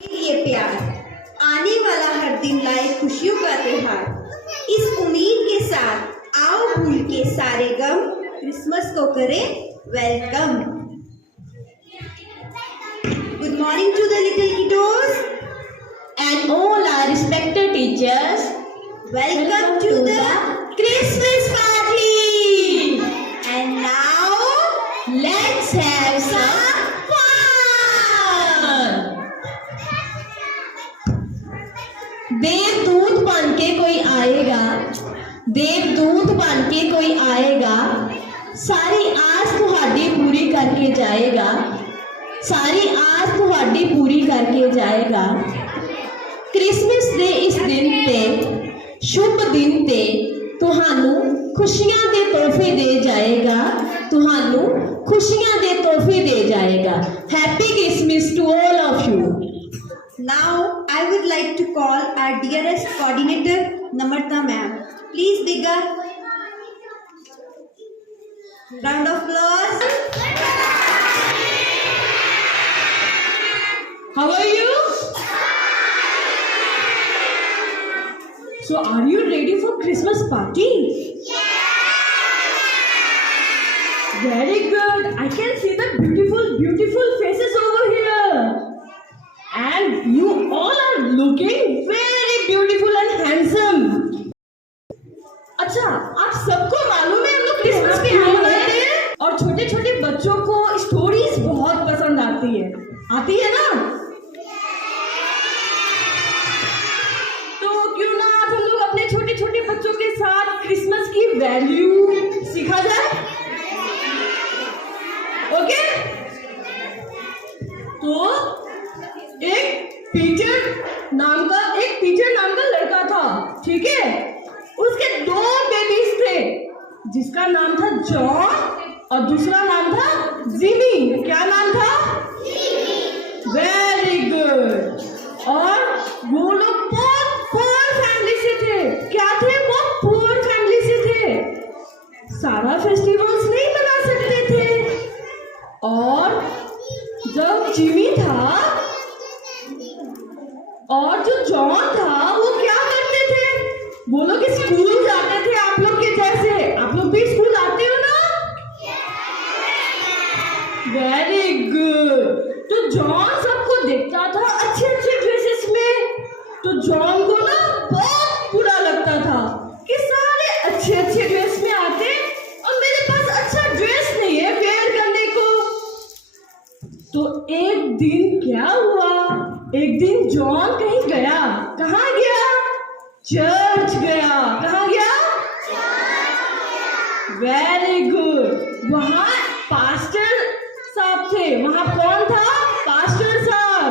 ये प्यार आने वाला हर दिन लाए खुशियों का त्योहार। इस उम्मीद के साथ आओ भूल के सारे गम, क्रिसमस को करें welcome. Good morning to the little kiddos and all our respected teachers. Welcome to the Christmas party. And now Let's have some fun. देवदूत बन के कोई आएगा, देवदूत बन के कोई आएगा, सारी आस तुहाडी पूरी करके जाएगा, सारी आस तुहाडी पूरी करके जाएगा। क्रिसमस दे इस दिन ते शुभ दिन ते तुहानू खुशियां दे तोहफे दे जाएगा, तुहानू खुशियां दे तोहफे दे जाएगा। Happy Christmas to all of you. now I would like to call our dearest coordinator Namarta ma'am. Please begin. Round of applause. How are you? So are you ready for Christmas party? Very good. I can see the beautiful faces over here. And you all are looking very beautiful and handsome. अच्छा, आप सबको मालूम है हम लोग Christmas पे आए हुए हैं और छोटे छोटे बच्चों को स्टोरीज बहुत पसंद आती है ना? तो क्यों ना आज हम लोग अपने छोटे छोटे बच्चों के साथ क्रिसमस की वैल्यू सीखा जाए? ओके? तो एक पीटर नाम का लड़का था, ठीक है? उसके 2 बेबीज थे, जिसका नाम था जॉन और दूसरा नाम था जिमी। क्या नाम था? Very good. और वो लोग बहुत पुअर फैमिली से थे। क्या थे? वो पुअर फैमिली से थे, सारा फेस्टिवल्स नहीं मना सकते थे। और जब जिमी था और जो जॉन था वो क्या करते थे? वो लोग स्कूल जाते थे आप लोग के जैसे। आप लोग भी स्कूल आते हो ना? Very good. तो जॉन सबको देखता था अच्छे ड्रेसेस में। तो जॉन को ना बहुत बुरा लगता था कि सारे अच्छे ड्रेस में आते और मेरे पास अच्छा ड्रेस नहीं है वेयर करने को। तो एक दिन क्या हुआ? एक दिन जॉन कहीं गया। कहाँ गया? चर्च गया। कहाँ गया? Very good. वहाँ पास्टर साहब थे। वहाँ कौन था? पास्टर साहब,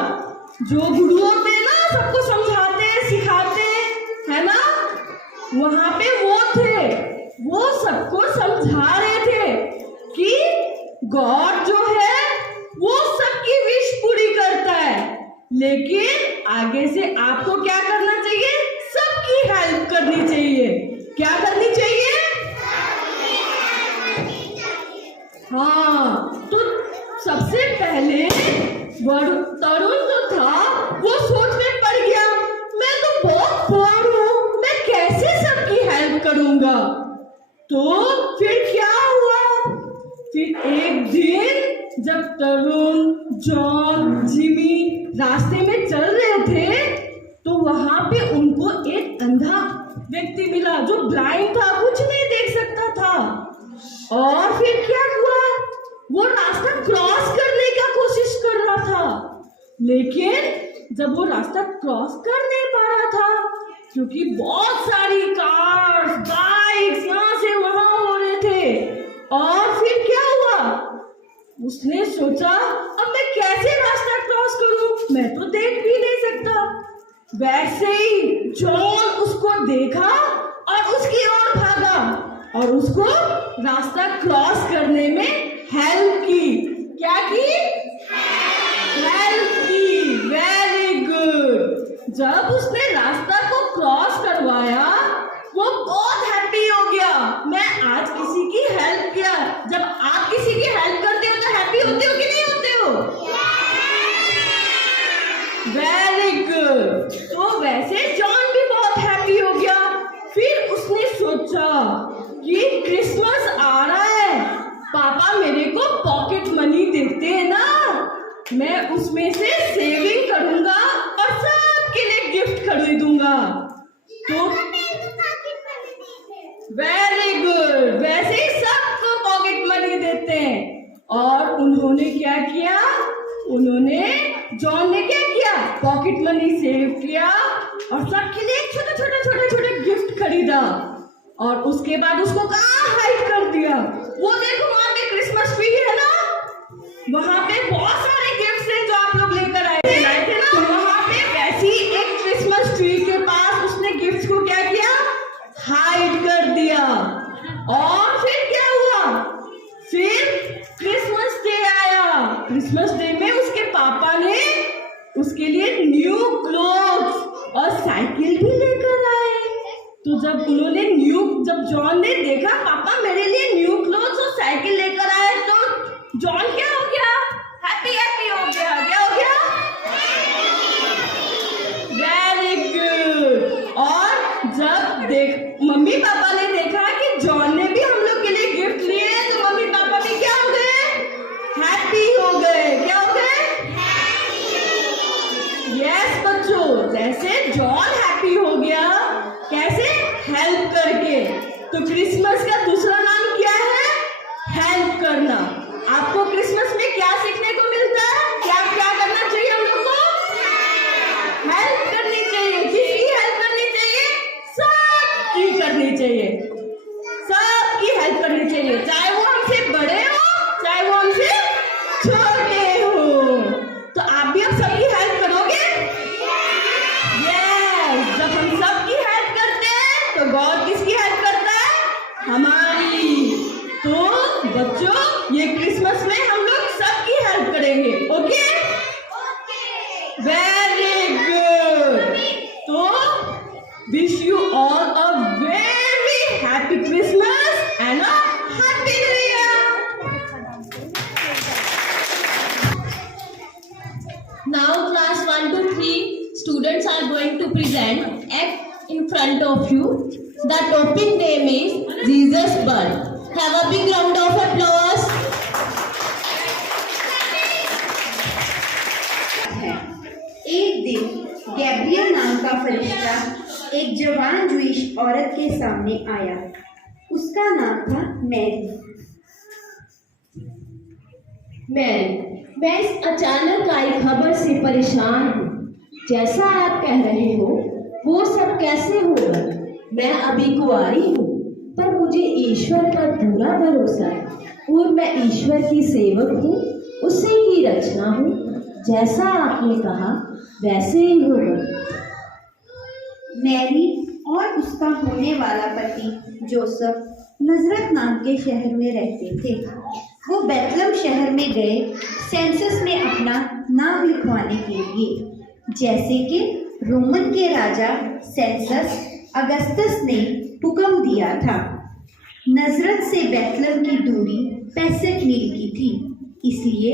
जो गुरु होते हैं ना, सबको समझाते सिखाते, है ना? वहाँ पे वो थे। वो सबको समझा रहे थे कि गॉड जो है वो सबकी विश पूरी करता है, लेकिन आगे से आपको क्या करना चाहिए? सबकी हेल्प करनी चाहिए। क्या करनी चाहिए? हाँ, तो सबसे पहले तरुण जो था वो सोच में पड़ गया, मैं तो बहुत पुअर हूँ, मैं कैसे सबकी हेल्प करूंगा? तो फिर क्या हुआ? फिर एक दिन जब तरुण, जॉन, जिमी रास्ते में चल रहे थे तो वहां पे उनको एक अंधा व्यक्ति मिला जो ब्लाइंड था, कुछ नहीं देख सकता था। और फिर क्या हुआ? वो रास्ता क्रॉस करने का कोशिश कर रहा था, लेकिन जब वो रास्ता क्रॉस कर नहीं पा रहा था क्योंकि बहुत सारी कार्स, बाइक्स यहाँ से वहां हो रहे थे। और फिर क्या हुआ? उसने सोचा अब मैं कैसे रास्ता क्रॉस करूं? मैं तो देख भी नहीं सकता। वैसे ही जॉन उसको देखा और उसकी ओर भागा और उसको रास्ता क्रॉस करने में हेल्प की। क्या की? हेल्प की। Very good. जब उसने रास्ता को क्रॉस करवाया वो बहुत हैप्पी हो गया। मैं आज किसी की हेल्प किया। जब आप किसी की हेल्प करते हो तो हैप्पी होते हो कि नहीं होते हो? Very good. तो वैसे जॉन भी बहुत हैप्पी हो गया। फिर उसने सोचा कि क्रिसमस आ रहा है, पापा मेरे को पॉकेट मनी देते हैं ना, मैं उसमें से सेविंग करूंगा और सबके लिए गिफ्ट खरीदूंगा। तो वेरी गुड। वैसे ही सबको पॉकेट मनी देते हैं। और उन्होंने क्या किया? जॉन ने क्या किया? पॉकेट मनी सेव किया और सबके लिए छोटे गिफ्ट खरीदा और उसके बाद उसको कहाँ हाइड कर दिया? वो देखो वहां पे क्रिसमस ट्री है ना, वहां पे बहुत सारे गिफ्ट्स हैं जो आप लोग लेकर आए थे ना। तो वहां पे वैसी एक क्रिसमस ट्री के पास उसने गिफ्ट्स को क्या किया? हाइड कर दिया। और फिर क्या हुआ? फिर क्रिसमस डे आया। क्रिसमस डे में उसके पापा ने उसके लिए न्यू क्लोथ्स और साइकिल भी लेकर आए। तो जब जॉन ने देखा पापा मेरे लिए न्यू क्लोथ्स और साइकिल लेकर आए, तो जॉन क्या हो गया? हैप्पी हो गया। क्या हो गया? Very good. और जब मम्मी पापा ने देखा कि जॉन ने भी हम लोग के लिए गिफ्ट लिए, तो मम्मी पापा भी क्या हो गए? हैप्पी हो गए। क्या हो गए? यस बच्चों, जैसे जॉन हैप्पी हो गया, कैसे? हेल्प करके। तो क्रिसमस का दूसरा नाम क्या है? हेल्प करना। आपको क्रिसमस में क्या सीखने को मिलता है? क्या करना चाहिए हम लोग को? हेल्प करनी चाहिए। किसकी हेल्प करनी चाहिए? सबकी करनी चाहिए। सबकी हेल्प करनी चाहिए, चाहे वो हमसे बड़े हो चाहे वो हमसे छोटे हो। तो आप भी अब सबकी हेल्प करोगे? यस। जब हम सबकी हेल्प करते हैं तो गॉड किसकी हेल्प करता है? हमारी। तो बच्चों, ये क्रिसमस में हम लोग सबकी हेल्प करेंगे। ओके? Very good. तो wish you all a very happy Christmas and a happy new year. Now class 1 to 3 students are going to present act in front of you. The topic name is Jesus Birth. Have a big round of applause. एक दिन Gabriel नाम का फरिश्ता एक जवान Jewish औरत के सामने आया। उसका नाम था मैरी। मैं इस अचानक आई खबर से परेशान हूँ। जैसा आप कह रहे हो वो सब कैसे होगा? मैं अभी कुंवारी हूँ, पर मुझे ईश्वर पर पूरा भरोसा है और मैं ईश्वर की सेवक हूँ, उसी की रचना हूँ। जैसा आपने कहा वैसे ही होगा। मैरी और उसका होने वाला पति जोसेफ नजरत नाम के शहर में रहते थे। वो बेथलम शहर में गए सेंसस में अपना नाम लिखवाने के लिए, जैसे कि रोमन के राजा सेंसस अगस्तस ने हुक्म दिया था। नजरत से बेथलम की दूरी 65 मील की थी, इसलिए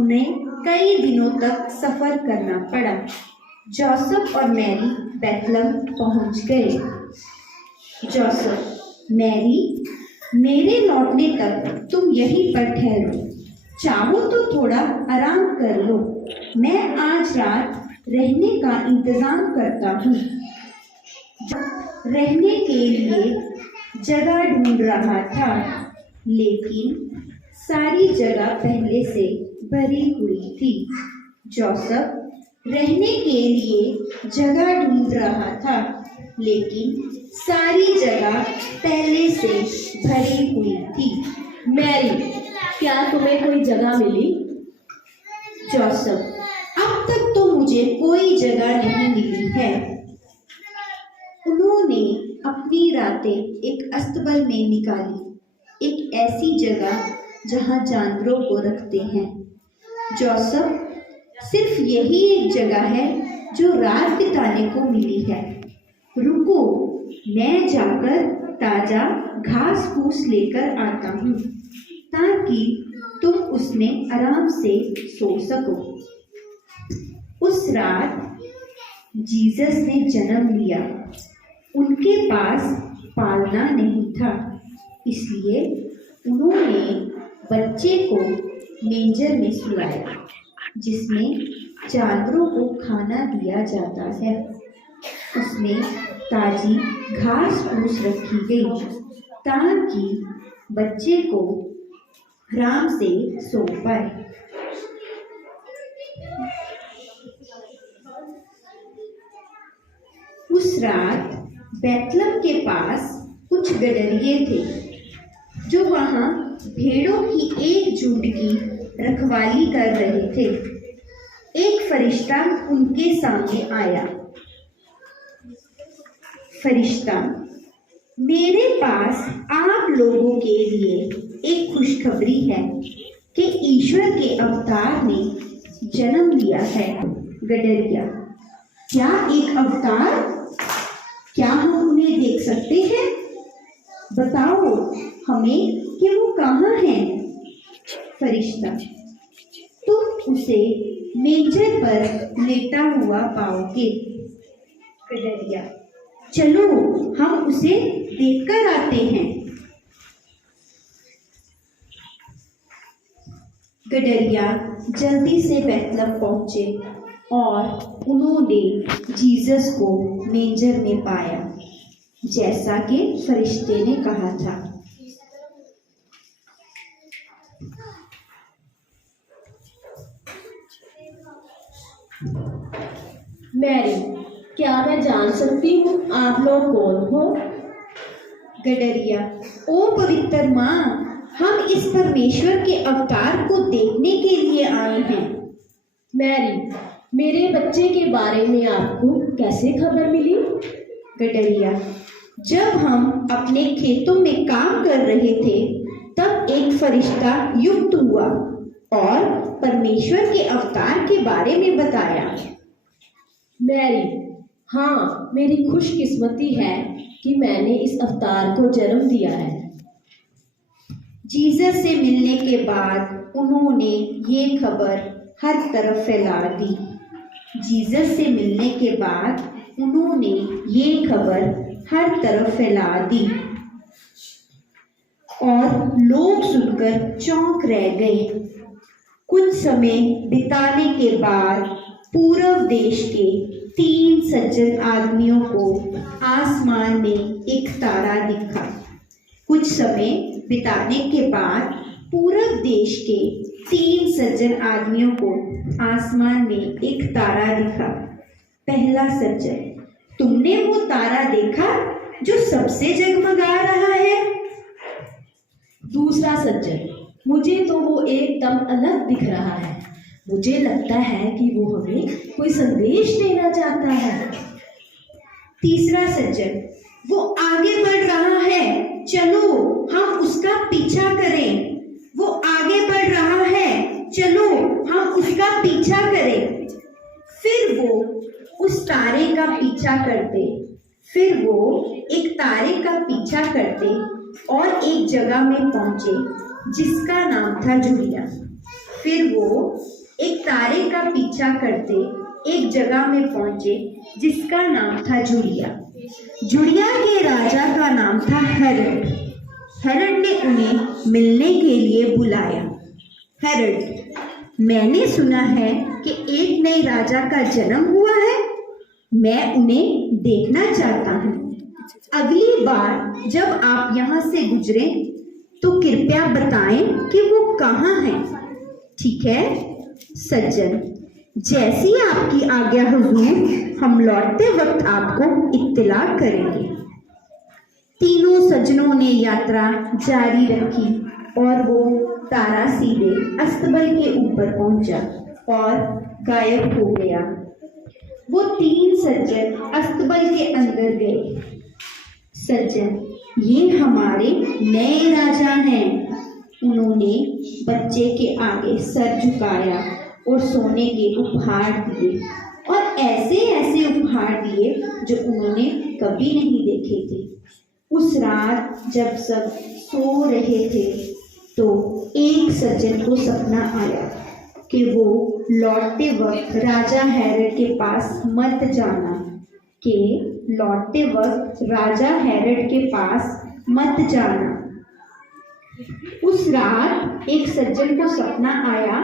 उन्हें कई दिनों तक सफर करना पड़ा। जोसेफ और मैरी बेथलम पहुंच गए। जोसेफ, मैरी, मेरे लौटने तक तुम यहीं पर ठहरो, चाहो तो थोड़ा आराम कर लो। मैं आज रात रहने का इंतजाम करता हूँ। रहने के लिए जगह ढूंढ रहा था, लेकिन सारी जगह पहले से भरी हुई थी। जोसेफ रहने के लिए जगह ढूंढ रहा था, लेकिन सारी जगह पहले से भरी हुई थी। मैरी, क्या तुम्हें कोई जगह मिली? जोसेफ, अब तक तो मुझे कोई जगह नहीं मिली है। उन्होंने अपनी रातें एक अस्तबल में निकाली, एक ऐसी जगह जहां जानवरों को रखते हैं। जोसेफ, सिर्फ यही एक जगह है जो रात बिताने को मिली है। रुको, मैं जाकर ताजा घास फूस लेकर आता हूँ ताकि तुम उसमें आराम से सो सको। उस रात जीसस ने जन्म लिया। उनके पास पालना नहीं था, इसलिए उन्होंने बच्चे को मेंजर में सुलाया, जिसमें जानवरों को खाना दिया जाता है। उसमें ताजी घास फूस रखी गई ताकि बच्चे को आराम से सो पाए। उस रात बैतलहम के पास कुछ गडरिये थे जो वहां भेड़ों की एक झुंड की रखवाली कर रहे थे। एक फरिश्ता उनके सामने आया। फरिश्ता, मेरे पास आप लोगों के लिए एक खुशखबरी है कि ईश्वर के अवतार ने जन्म लिया है। गडरिया, क्या एक अवतार? क्या हम उन्हें देख सकते हैं? बताओ हमें कि वो कहाँ हैं? फरिश्ता, तुम उसे मेंजर पर लेटा हुआ पाओगे। गडरिया, चलो हम उसे देखकर आते हैं। गडरिया जल्दी से बैतलहम पहुंचे और उन्होंने जीसस को मेंजर में पाया, जैसा कि फरिश्ते ने कहा था। मैरी, क्या मैं जान सकती हूँ आप लोग कौन हो? गडरिया, ओ पवित्र माँ, हम इस परमेश्वर के अवतार को देखने के लिए आए हैं। मैरी, मेरे बच्चे के बारे में आपको कैसे खबर मिली? गडरिया, जब हम अपने खेतों में काम कर रहे थे तब एक फरिश्ता युक्त हुआ और परमेश्वर के अवतार के बारे में बताया। मैरी, हाँ, मेरी खुशकिस्मती है कि मैंने इस अवतार को जन्म दिया है। जीसस से मिलने के बाद उन्होंने ये खबर हर तरफ फैला दी। जीसस से मिलने के बाद उन्होंने ये खबर हर तरफ फैला दी और लोग सुनकर चौंक रह गए। कुछ समय बिताने के बाद पूर्व देश के 3 सज्जन आदमियों को आसमान में एक तारा दिखा। कुछ समय बिताने के बाद पूर्व देश के 3 सज्जन आदमियों को आसमान में एक तारा दिखा। पहला सज्जन, तुमने वो तारा देखा जो सबसे जगमगा रहा है? दूसरा सज्जन, मुझे तो वो एकदम अलग दिख रहा है। मुझे लगता है कि वो हमें कोई संदेश देना चाहता है। तीसरा सज्जन, वो आगे बढ़ रहा है, चलो हम उसका पीछा करें। वो आगे बढ़ रहा है, चलो हम उसका पीछा करें। फिर वो उस तारे का पीछा करते, फिर वो एक तारे का पीछा करते और एक जगह में पहुंचे जिसका नाम था जुड़िया। फिर वो एक तारे का पीछा करते एक जगह में पहुंचे जिसका नाम था जुड़िया। जुड़िया के राजा का नाम था हेरोड। हेरोड ने उन्हें मिलने के लिए बुलाया। हेरोड, मैंने सुना है कि एक नए राजा का जन्म हुआ है। मैं उन्हें देखना चाहता हूँ। अगली बार जब आप यहाँ से गुजरे तो कृपया बताएं कि वो कहाँ है। ठीक है सज्जन, जैसी आपकी आज्ञा हुजूर, हम लौटते वक्त आपको इत्तला करेंगे। तीनों सज्जनों ने यात्रा जारी रखी और वो तारा सीधे अस्तबल के ऊपर पहुंचा और गायब हो गया। वो 3 सज्जन अस्तबल के अंदर गए। सज्जन, ये हमारे नए राजा हैं। उन्होंने बच्चे के आगे सर झुकाया और सोने के उपहार दिए और ऐसे ऐसे उपहार दिए जो उन्होंने कभी नहीं देखे थे। उस रात जब सब सो रहे थे तो एक सज्जन को सपना आया कि वो लौटते वक्त राजा हेरोड के पास मत जाना, कि लौटते वक्त राजा हेरोड के पास मत जाना। उस रात एक सज्जन को सपना आया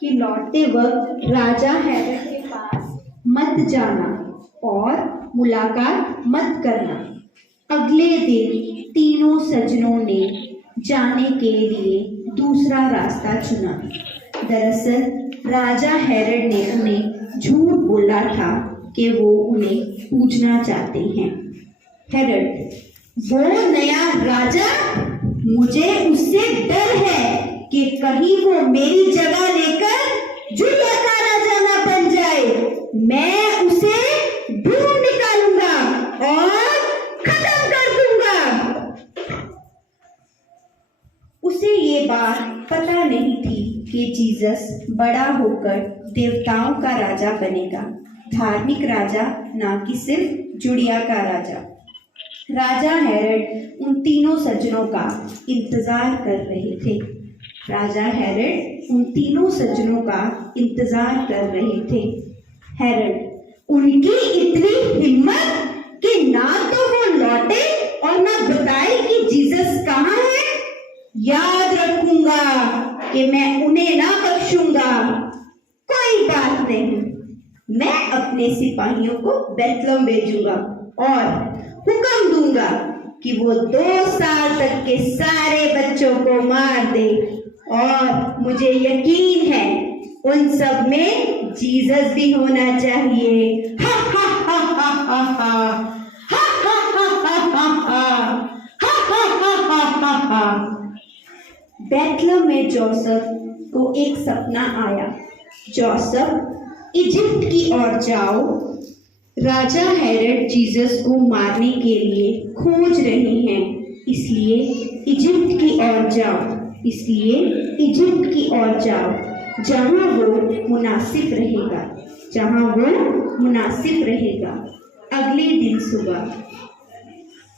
कि लौटते वक्त राजा हेरोड के पास मत जाना और मुलाकात मत करना। अगले दिन तीनों सज्जनों ने जाने के लिए दूसरा रास्ता चुना। दरअसल राजा हेरोड ने उन्हें झूठ बोला था कि वो उन्हें पूजना चाहते हैं। हेरोड, वो नया राजा, मुझे उससे डर है कि कहीं वो मेरी जगह लेकर जुड़िया का राजा ना बन जाए। मैं उसे ढूंढ निकालूंगा और खत्म कर दूंगा। उसे ये बात पता नहीं थी कि जीसस बड़ा होकर देवताओं का राजा बनेगा, धार्मिक राजा, ना कि सिर्फ जुड़िया का राजा। राजा हेरोड उन तीनों सज्जनों का इंतजार कर रहे थे। राजा हेरोड उन तीनों सज्जनों का इंतजार कर रहे थे। हेरोड, उनकी इतनी हिम्मत कि ना तो वो लौटे और ना बताए कि जीसस कहाँ है। याद रखूंगा कि मैं उन्हें ना बख्शूंगा। कोई बात नहीं, मैं अपने सिपाहियों को बेथलेहम भेजूंगा और हुक्म दूंगा कि वो 2 साल तक के सारे बच्चों को मार दे। और मुझे यकीन है उन सब में जीसस भी होना चाहिए। हा हा हा हा हा हा हा हा हा हा हा हा हा। बेथलेहम में जोसेफ को एक सपना आया। जोसेफ, इजिप्ट की ओर जाओ। राजा हेरोड जीसस को मारने के लिए खोज रहे हैं, इसलिए इजिप्ट की ओर जाओ। इसलिए इजिप्ट की ओर जाओ, जहां वो मुनासिब रहेगा, जहां वो मुनासिब रहेगा।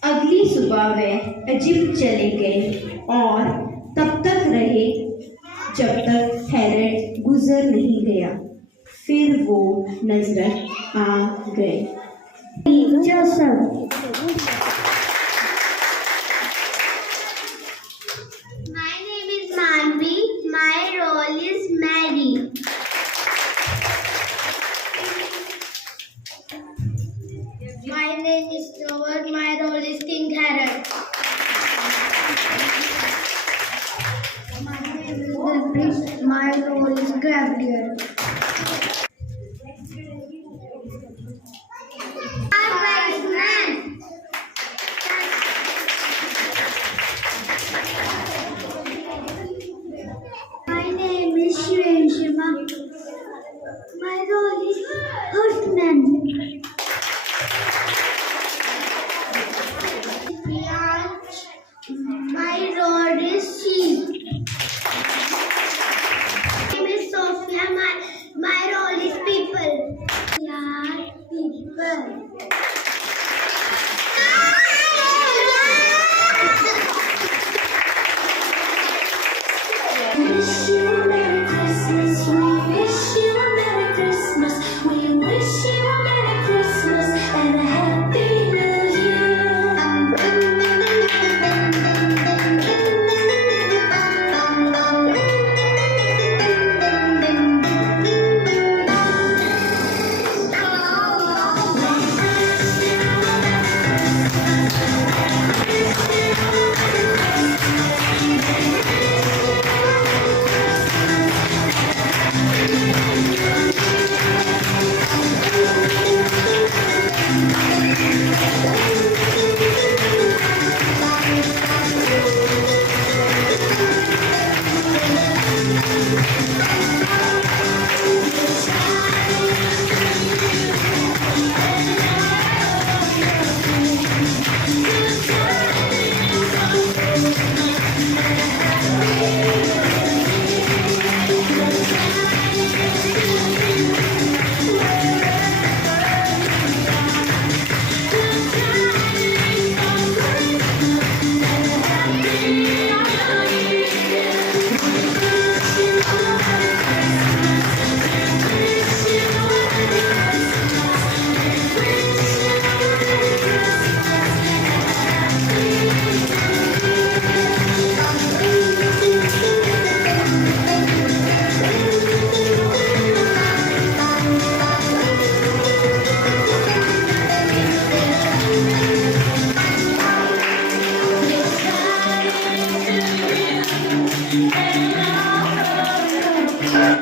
अगली सुबह वे इजिप्ट चले गए और तब तक रहे जब तक हेरोड गुजर नहीं गया। फिर वो नजर आ गए। Joseph, My name is Manvi. My role is Mary. My name is Robert. My role is King Herod. My name is Dilpreet. My role is Gabriel. My name is Shiveshima. My role is Horseman. My role is Sheep. My name is Sophia. My